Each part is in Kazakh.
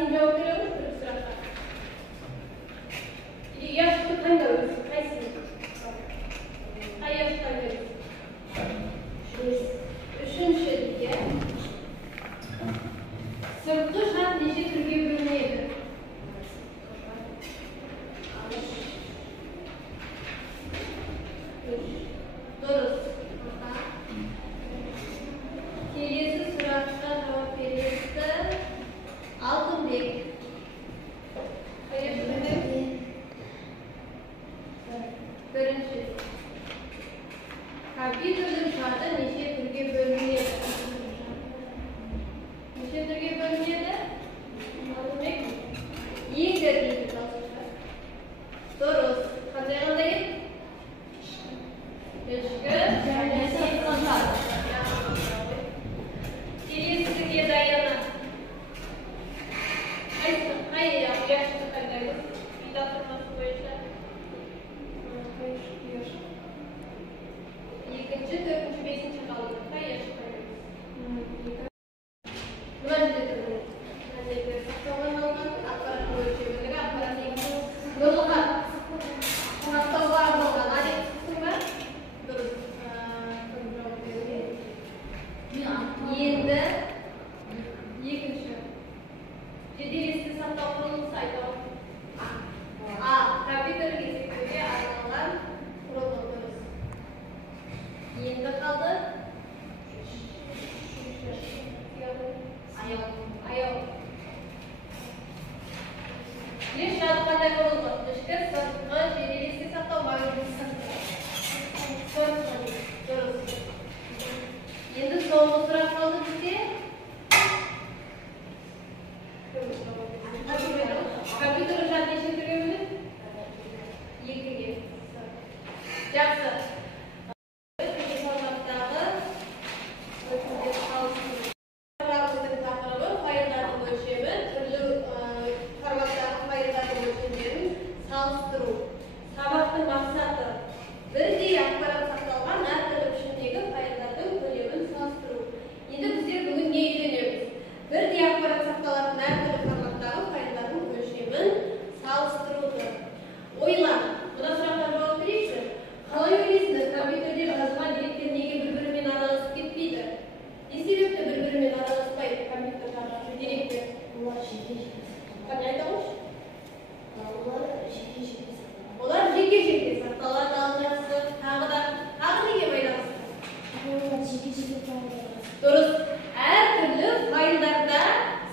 сен жауап бере аласың бір сұраққа? Яшықты таңдау өзің, қайсысын? Қай яшықты таңдайсың? Үшінші дейді. Сыртқы шарт неше түрге бөлінеді? Дұрыс. Келесі сұраққа жауап береді Алтынбек. Бірінші. Компьютердің жады неше түрге бөлінеді? Неше түрге бөлінеді? Алтынбек. Екі дейді талшықты. Дұрыс. Қандай? Ішкі және сыртқы жад. Келесіге Даяна. Қай яшықты таңдаймыз? Үй тапсырмасы бойынша. Екінші, төртінші, бесінші қалды. Қай яшықты таңдаймыз? Мына жерде тұрмыз. Мына жерде сақталған алған ақпараттың өлшемдігі, ақпарат негізі бұрылған. Сақтауға арналған. Адет түсің ба? Дұрыс. Енді екінші. Жедел есте сақтау құрылғысы айтамын. А. Компьютерлік есептеуге арналған құрылғы. Дұрыс. Енді қалды. Аял. Еш жады қандай құрылғы? Ішкі, сыртқы, жедел есте сақтау, маңызды сақтау. Сыртқы. Дұрыс. Енді соңғы сұрақ қалды бізде. Компьютерлік жад неше түрге бөлінеді? Екіге. Жақсы. Сабақтың мақсаты бірдей ақпарат сақталған әртүрлі пішімдегі файлдардың көлемін салыстыру. Енді біздер бүгін не үйренеміз? Бірдей ақпарат сақталатын әртүрлі форматтағы файлдардың көлемін салыстыруды. Ойлан, бұна сұраққа жауап берейікші. Қалай ойлайсыңдар, компьютерде жазылған деректер неге бір-бірімен араласып кетпейді? Не себепті бір-бірімен араласпайды компьютерлердегі деректер? Олар жеке-жеке сақталады. Қандай айтамыз? Олар жеке-жеке сақталады, алынасы, тағы неге байланысты? Дұрыс. Әртүрлі файлдарда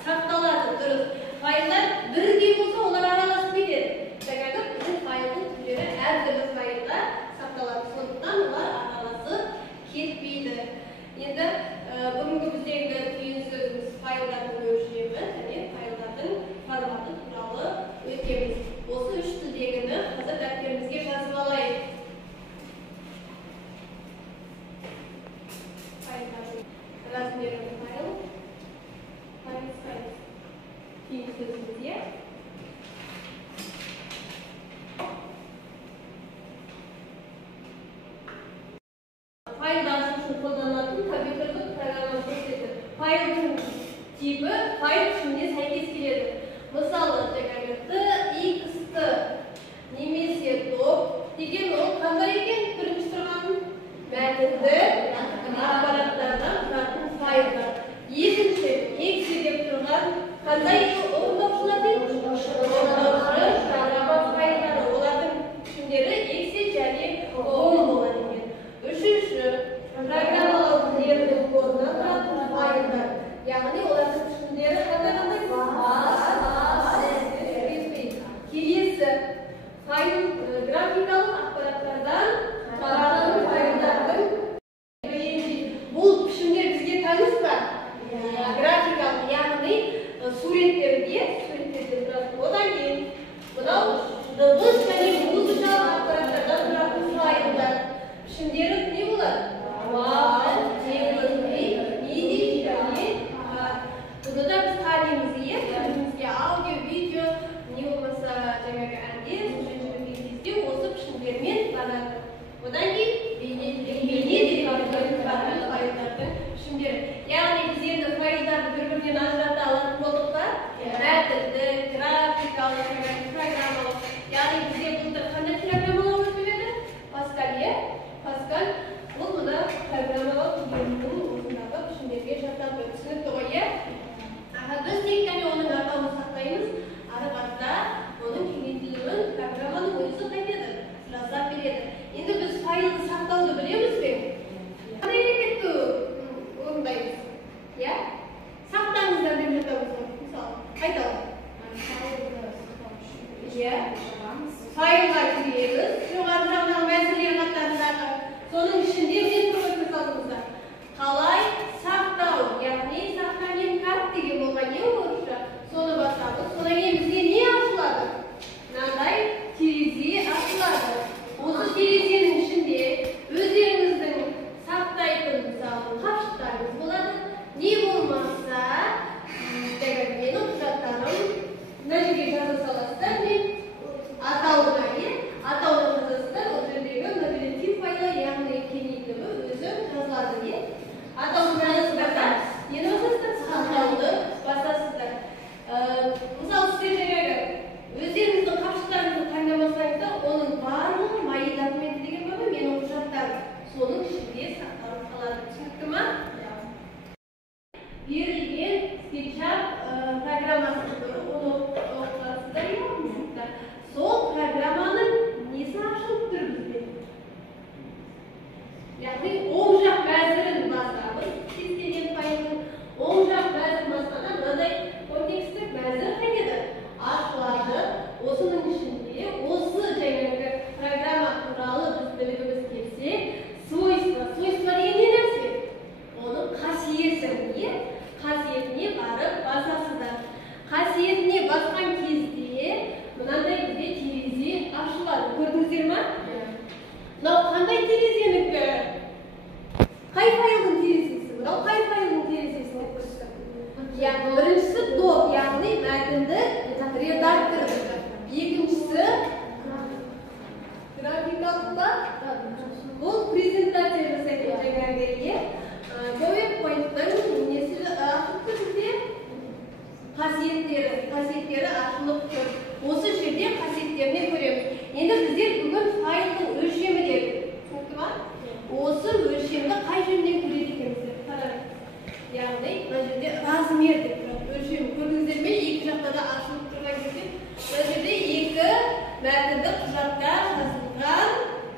сақталады. Дұрыс. Файлдар бірдей болса, олар араласып кетеді. Жаңағы біздің файлдың түрлері әртүрлі файлда сақталады. Сондықтан олар араласып кетпейді. Енді бүгінгі біздегі түйін сөзіміз файлдардың өлшемі және файлдардың форматы туралы өтеміз. Осы үш тілдегіні қазір дәптерімізге жазып алайық. Размерный файл. Түйін сөзімізде. Файлды ашу үшін қолданылатын компьютерлік программа көрсетеді. Файлдың типі файл пішіміне сәйкес келеді. Мысалы, TXT немесе доп деген ол қандай екен? Бірінші тұрған мәтінді ақпараттардан тұратын файлдар. Екінші, exe деп тұрған қандай орындаушылар дейді? Орындаушы программа файлдары. Олардың пішімдері exe және home болады екен. Үшінші, программалау тілдерінің кодынан тұратын файлдар. Яғни олардың пішімдері қандай? Келесі, файл графикалық ақпараттардан тұратын файлдардың. Бұл пішімдер бізге таныс па? Графикалық, яғни суреттерден тұратын. Одан кейін мынау дыбыс және музыкалық ақпараттардан тұратын файлдар. Пішімдері не болады? Тегін, миди және бұны да біз танимыз, өзімізге аудио, видео, не болмаса жаңағы әнге, кезде осы пішімдермен барады. Одан кейін бейне деген файлдардың пішімдері. Яғни біз енді файлдарды бір-бірден ажырата алатын болдық па? Мәтін, Қайталап. Иә. Файлға кіреміз. Жоғары жағынан мәселелер қатарындағы. Соның ішінде мен тұрып мысалымызда. Қалай сақтау, яғни сохранен как деген болған не орысша. Соны басамыз. Содан кейін бізге не ашылады? Мынандай терезе ашылады. Осы терезенің ішінде өздеріңіздің сақтайтын мысалы қапшықтарыңыз болады. Не болмаса, менің құжаттарым мына жерге жаза саласыздар, мен атауына жазасыздар, ол жердегі мобилетив файлы, яғни кеңейтімі өзі жазылады. Атауын жазасыздар, нені басасыздар? Сақтауды басасыздар. Мысалы, сіздер жаңағы өздеріңіздің қапшықтарыңызды таңдамасаңыздар, оның барлығы мои документы деген бар ма? Менің құжаттарым. Соның ішінде сақталып қалады. Түсінікті ма? Берілген скетчап программасын көріп, оны оқыласыздар, иә? Сол программаның несі ашылып тұр бізде? Яғни, оң жақ мәзірін басамыз, кестелген файлдың оң жақ мәзірін басқанда мынадай контексттік мәзір қайтеді? Ашылады. Осының ішінде, осы жаңағы программа туралы біз білгіміз келсе, свойства деген не нәрсе? Оның қасиеті, қасиетіне барып басасыздар. Қасиетіне басқан кезде мынандай бізде терезе ашылады. Көрдіңіздер ма? Мынау қандай терезенікі? Қай файлдың терезесі? Мынау қай файлдың терезесіне көрсетті? Біріншісі доп, яғни мәтінді редактор. Екіншісі графикалық ба? Бұл презентация жасайтын жаңағыге PowerPoint-тың несі ашылып тұр бізде? Қасиеттері ашылып тұр. Осы жерде қасиеттеріне көреміз. Енді біздер бүгін файлдың өлшемі дедік. Түсінікті ма? Осы өлшемді қай жерден көреді екенбіздер? Қараңыз. Яғни, мына жерде размер деп тұрады. Өлшемі көрдіңіздер ме? Екі жақта да ашылып тұрған кезде. Мына жерде екі мәтінді құжатта жазылған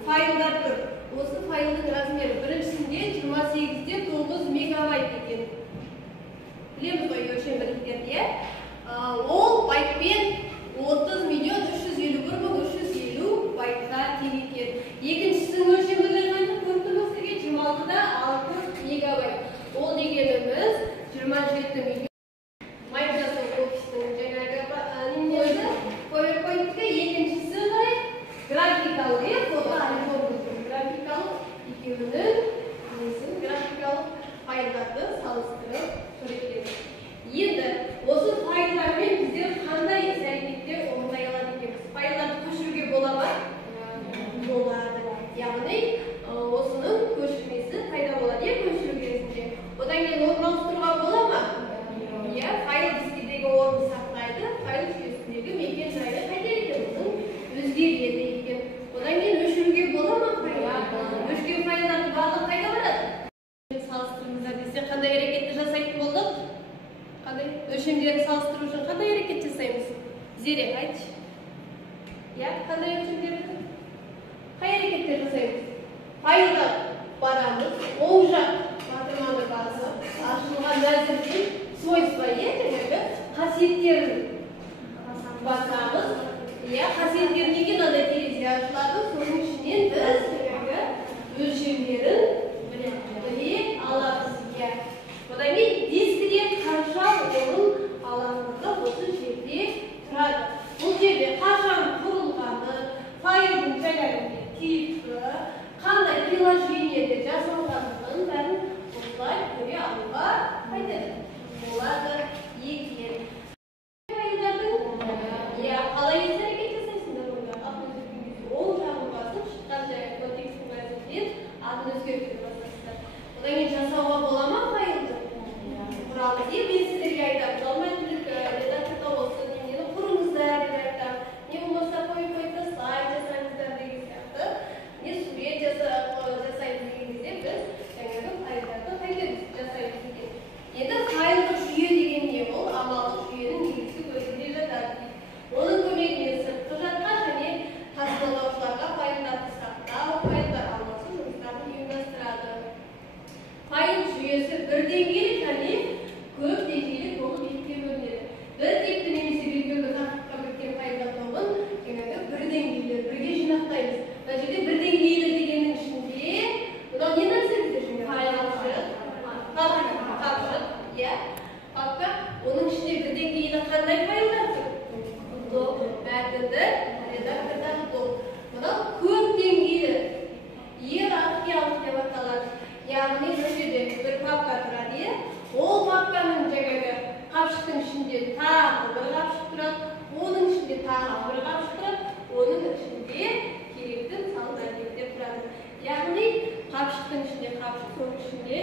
файлдар тұр. Осы файлдың размері біріншісінде 28-де 9 мегабайт екен. Білеміз ғой өлшем бірліктерде. Ол байтпен 30.351.350 байтқа тең екен. Екіншісінің өлшем бірлігі қанша? Көріп тұрмыз сізге 26-да 6 мегабайт. Ол дегеніміз 27 миллион. Microsoft Office'ның жаңағы немесі PowerPoint-ке екіншісі қарай графикалық, графикалық екеуінің графикалық файлдарды салыстырып суреттейміз. Енді осы файлдармен біздер қандай іс-әрекеттер орындай алады екенбіз? Файлдарды көшіруге бола ма? Болады. Яғни осының көшірмесі қайда болады? Көшіру кезінде. Одан кейін орын ауыстыруға бола ма? Файл дискідегі орын сақтайды, файл жүйесіндегі мекен жайы қайтеді, өзгереді екен. Одан кейін өшіруге бола ма файлдар? Өшкен файлдардың барлығы қайда барады? Салыстырыңыздар десе, қандай әрекетті жасайтын болдық? Өлшемдерді салыстыру үшін қандай әрекет жасаймыз? Зере, айтшы. Қандай өлшемдерді? Қай әрекеттер жасаймыз? Файлда барамыз, оң жақ батырманы басып, ашылған мәзірден свойства қасиеттерін басамыз. Қасиеттерін неге мынандай терезе ашылады? Соның ішінен біз өлшемдерін біле аламыз. Одан кейін дискіде қанша орын алаңында осы жерде тұрады. Бұл жерде қашан құрылғаны, файлдың жаңағы типі, қандай приложениеде жасалғанын бәрін осылай көре алуға қайтеді. Болады екен. Файлдардың қалай іс-әрекет жасайсыңдар онда? Оң жағын басып шыққан жаңағы контекстің мәзірден атын өзгертуге басасыздар. Одан кейін жасауға бола ма файлды? Құралы де мен сіздерге айтамын. Алмайтындық редакторда осы немені құрыңыздар деп айтамын. Не болмаса PowerPoint-та слайд жасаңыздар деген сияқты. Не сурет жасаймыз деген кезде біз жаңағы файлдарды қайтеміз жасаймыз екен. Енді файлдық жүйе деген қандай файлдар тұр? Мәтінді редактордан мынау көп деңгейлі иерархиялық деп аталады. Яғни бір жерде бір папка тұрады, ол папканың жаңағы қапшықтың ішінде тағы бір қапшық тұрады, оның ішінде тағы бір қапшық тұрады, оның ішінде керекті мысалы мәліметтер тұрады. Яғни қапшықтың ішінде қапшық, соның ішінде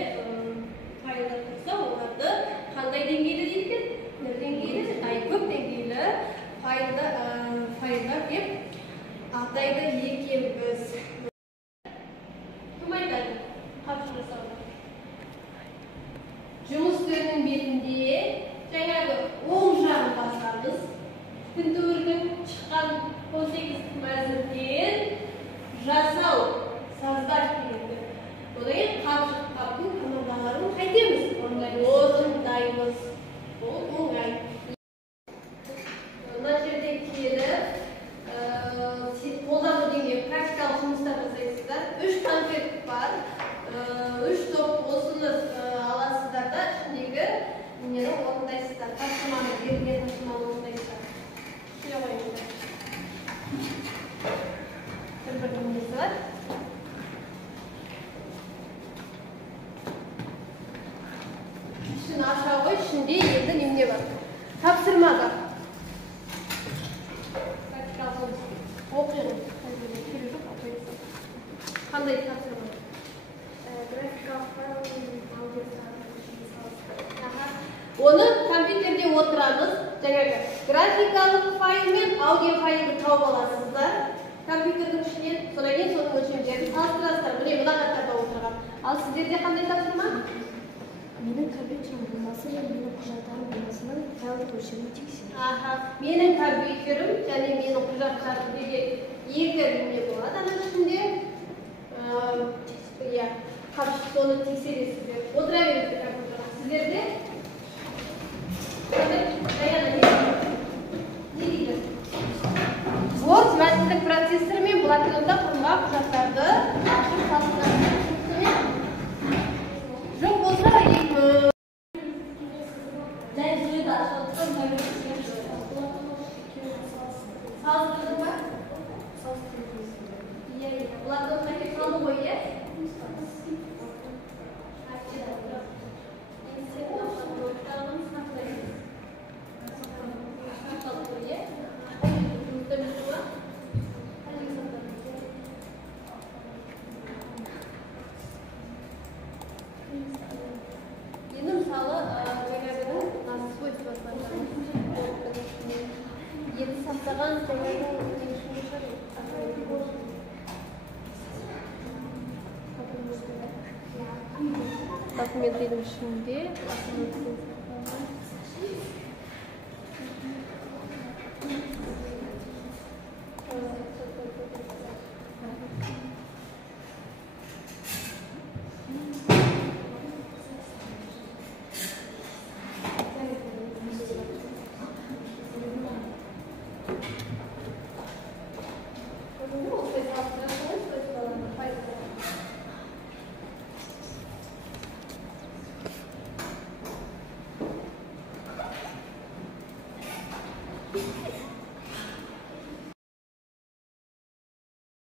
файлдар тұрса, оларды қандай деңгейлі дейді? Бір деңгейлі, көп деңгейлі файлдар деп атайды екенбіз. Кім айтады? Қапшық жасауды. Жұмыс түрінің бетінде жаңағы оң жағын басамыз. Күнтөрдің шыққан 18 мәзірден жасау саздар келеді. Одан кейін қапшық қаптың командаларын қайтеміз. Орындаймыз. Ол оңай. Мына жерде келіп қолдану деңгейі практикалық жұмыстар жасайсыздар. 3 конфет бар. 3 топ осыны аласыздар да ішіндегі нені орындайсыздар. Тапсырманы берілген тапсырманы орындайсыздар. Келе қойыңыздар. Бір несі бар. Ішін аша қой, ішінде енді неме бар. Тапсырма бар. Оқиғыз. Қандай тапсырма? Графикалық файлмен оны компьютерде отырамыз. Жаңағы графикалық файл мен аудио файлды тауып аласыздар. Компьютердің ішінен, содан кейін соның өлшемдерін салыстырасыздар. Міне мына қатарда отырған. Ал сіздерде қандай тапсырма? Менің компьютерім болмаса, менің құжаттарым болмасының файлдық өлшемін тексеру. Менің компьютерім және менің құжаттарым деген екі неме болады. Ана ішінде қапшық соны тексересіздер. Отыра бересіздер компьютерға. Сіздерде не дейді? Word мәтіндік процессор мен блокнотта құрылған құжаттарды ашып салыстырасыздар. Жоқ болса, салыстырдың ба? Блокнотқа кеп қалды ғой, е? Енді мысалы енді сақтаған документтердің ішінде